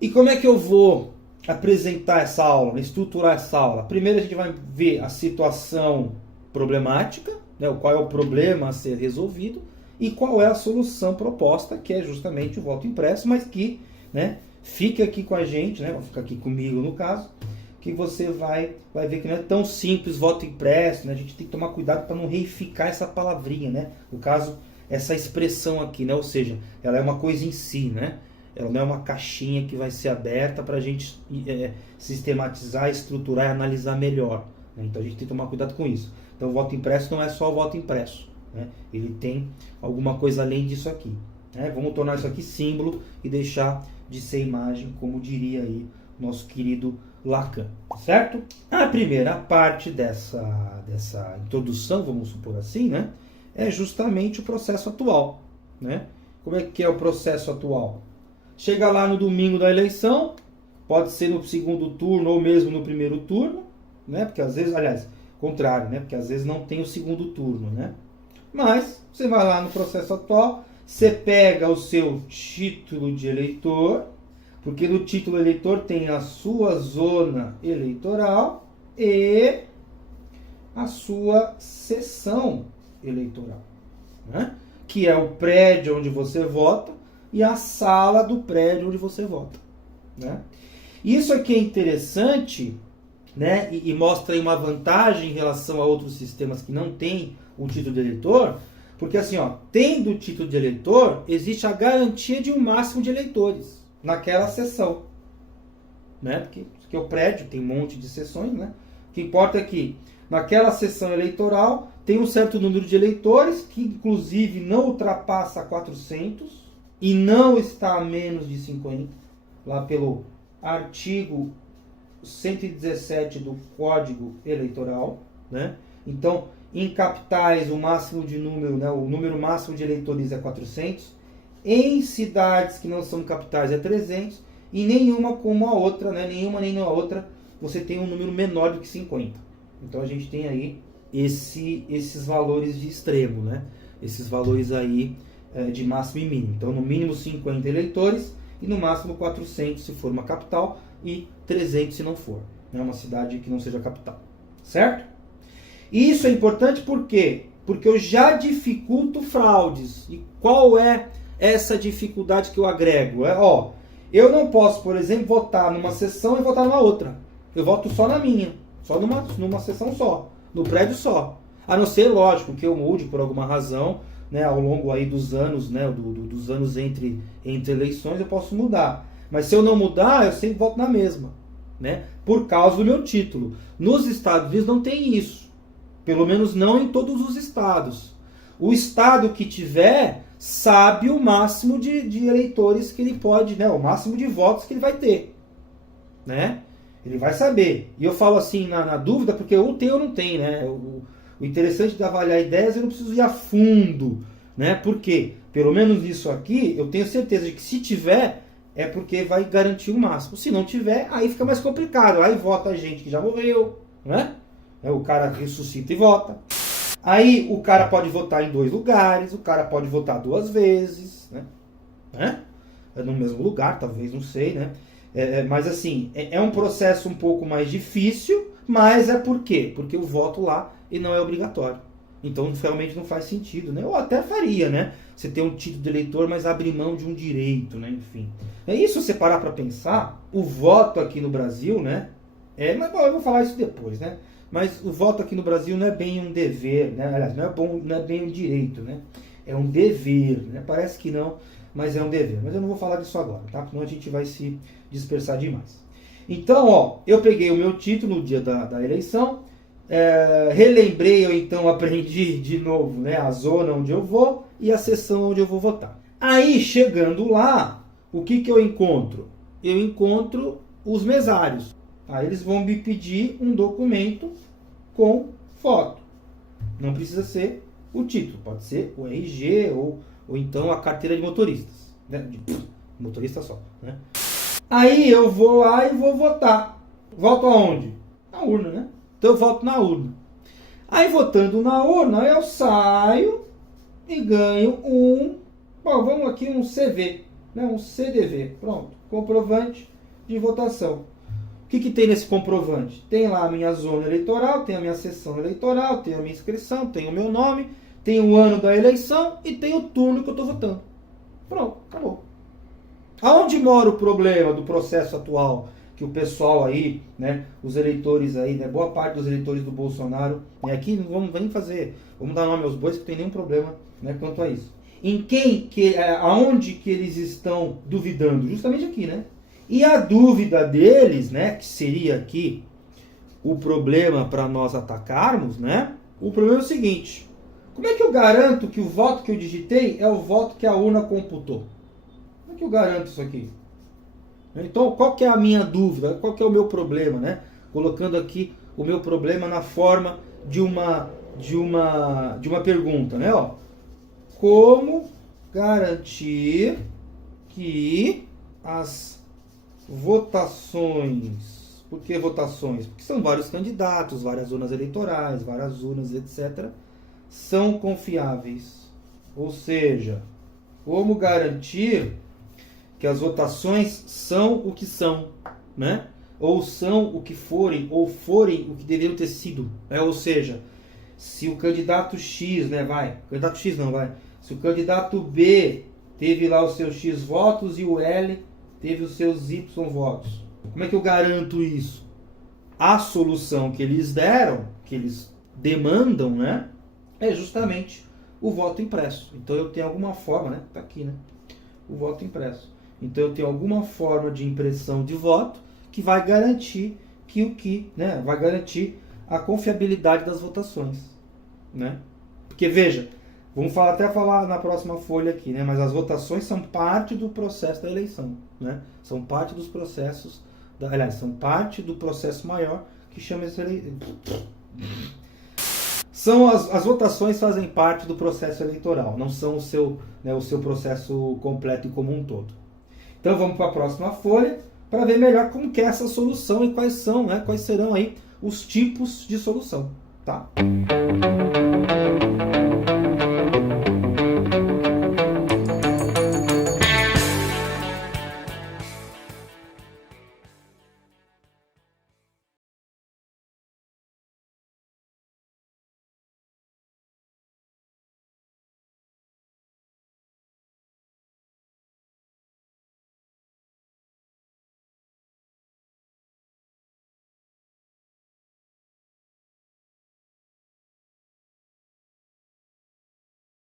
E como é que eu vou apresentar essa aula, estruturar essa aula? Primeiro a gente vai ver a situação problemática, né, qual é o problema a ser resolvido e qual é a solução proposta, que é justamente o voto impresso, mas que, né, fica aqui com a gente, né, fica aqui comigo no caso, que você vai ver que não é tão simples voto impresso, né, a gente tem que tomar cuidado para não reificar essa palavrinha, né, no caso, essa expressão aqui, né, ou seja, ela é uma coisa em si, né, ela não é uma caixinha que vai ser aberta para a gente sistematizar, estruturar e analisar melhor, né? Então a gente tem que tomar cuidado com isso. Então o voto impresso não é só o voto impresso, né? Ele tem alguma coisa além disso aqui, né? Vamos tornar isso aqui símbolo e deixar de ser imagem, como diria aí nosso querido Lacan, certo? A primeira parte dessa introdução, vamos supor assim, né, é justamente o processo atual, né? Como é que é o processo atual? Chega lá no domingo da eleição, pode ser no segundo turno ou mesmo no primeiro turno, né? Porque às vezes, aliás, contrário, né? Porque às vezes não tem o segundo turno, né? Mas você vai lá no processo atual, você pega o seu título de eleitor, porque no título eleitor tem a sua zona eleitoral e a sua seção eleitoral, né? Que é o prédio onde você vota e a sala do prédio onde você vota, né? Isso aqui é interessante, né? E mostra aí uma vantagem em relação a outros sistemas que não tem um título de eleitor, porque assim, ó, tendo o título de eleitor, existe a garantia de um máximo de eleitores naquela seção, né? Porque o prédio tem um monte de seções, né? O que importa é que naquela seção eleitoral tem um certo número de eleitores, que inclusive não ultrapassa 400, e não está a menos de 50, lá pelo artigo 117 do Código Eleitoral, né? Então, em capitais, o máximo de número, né, o número máximo de eleitores é 400, em cidades que não são capitais é 300, e nenhuma como a outra, né, nenhuma nem a outra, você tem um número menor do que 50. Então, a gente tem aí esses valores de extremo, né? Esses valores aí de máximo e mínimo. Então, no mínimo 50 eleitores e no máximo 400 se for uma capital e 300 se não for, né? Uma cidade que não seja capital, certo? E isso é importante por quê? Porque eu já dificulto fraudes. E qual é essa dificuldade que eu agrego? Eu não posso, por exemplo, votar numa sessão e votar numa outra. Eu voto só na minha, só numa sessão só, no prédio só. A não ser, lógico, que eu mude por alguma razão, né, ao longo aí dos anos, né, dos anos entre eleições, eu posso mudar. Mas se eu não mudar, eu sempre voto na mesma, né, por causa do meu título. Nos Estados Unidos não tem isso. Pelo menos não em todos os estados. O estado que tiver sabe o máximo de eleitores que ele pode, né, o máximo de votos que ele vai ter, né? Ele vai saber. E eu falo assim na dúvida, porque ou tem ou não tem, né? O interessante de avaliar ideias, eu não preciso ir a fundo, né? Porque, pelo menos isso aqui, eu tenho certeza de que se tiver, é porque vai garantir o máximo. Se não tiver, aí fica mais complicado. Aí vota a gente que já morreu, né? O cara ressuscita e vota. Aí o cara pode votar em 2 lugares, o cara pode votar 2 vezes, né? No mesmo lugar, talvez, não sei, né? Mas assim, é um processo um pouco mais difícil, mas é por quê? Porque eu voto lá e não é obrigatório. Então realmente não faz sentido, né? Ou até faria, né? Você ter um título de eleitor, mas abrir mão de um direito, né? Enfim. É isso, se você parar para pensar, o voto aqui no Brasil, né? Mas bom, eu vou falar isso depois, né? Mas o voto aqui no Brasil não é bem um dever, né? Aliás, não é bem um direito, né? É um dever, né? Parece que não, mas é um dever. Mas eu não vou falar disso agora, tá? Senão a gente vai se dispersar demais. Então, eu peguei o meu título no dia da eleição, relembrei, eu então aprendi de novo, né, a zona onde eu vou e a seção onde eu vou votar. Aí, chegando lá, o que eu encontro? Eu encontro os mesários. Aí eles vão me pedir um documento com foto. Não precisa ser o título, pode ser o RG ou então a carteira de motoristas, né? De motorista só, né? Aí eu vou lá e vou votar. Voto aonde? Na urna, né? Então eu voto na urna. Aí votando na urna, eu saio e ganho vamos aqui um CV, né? Um CDV, pronto. comprovante de votação. O que tem nesse comprovante? Tem lá a minha zona eleitoral, tem a minha seção eleitoral, tem a minha inscrição, tem o meu nome, tem o ano da eleição e tem o turno que eu estou votando. Pronto, acabou. Aonde mora o problema do processo atual? Que o pessoal aí, né, os eleitores aí, né, boa parte dos eleitores do Bolsonaro, né, aqui vamos dar nome aos bois, que não tem nenhum problema, né, quanto a isso. Aonde que eles estão duvidando? Justamente aqui, né? E a dúvida deles, né, que seria aqui o problema para nós atacarmos, né? O problema é o seguinte: como é que eu garanto que o voto que eu digitei é o voto que a urna computou? Como é que eu garanto isso aqui? Então, qual que é a minha dúvida? Qual que é o meu problema, né? Colocando aqui o meu problema na forma de uma pergunta, né? Ó, como garantir que as votações... Por que votações? Porque são vários candidatos, várias zonas eleitorais, várias urnas, etc. São confiáveis. Ou seja, como garantir que as votações são o que são, né? Ou são o que forem, ou forem o que deveriam ter sido. Ou seja, se o candidato X, né, se o candidato B teve lá os seus X votos e o L teve os seus Y votos. Como é que eu garanto isso? A solução que eles deram, que eles demandam, né, é justamente o voto impresso. Então eu tenho alguma forma, né, tá aqui, né, o voto impresso. Então eu tenho alguma forma de impressão de voto que vai garantir vai garantir a confiabilidade das votações, né? Porque veja, vamos falar na próxima folha aqui, né? Mas as votações são parte do processo da eleição, né? São parte dos processos, são parte do processo maior que chama essa eleição. As votações fazem parte do processo eleitoral, não são o seu processo completo e como um todo. Então vamos para a próxima folha para ver melhor como que é essa solução e quais serão aí os tipos de solução, tá?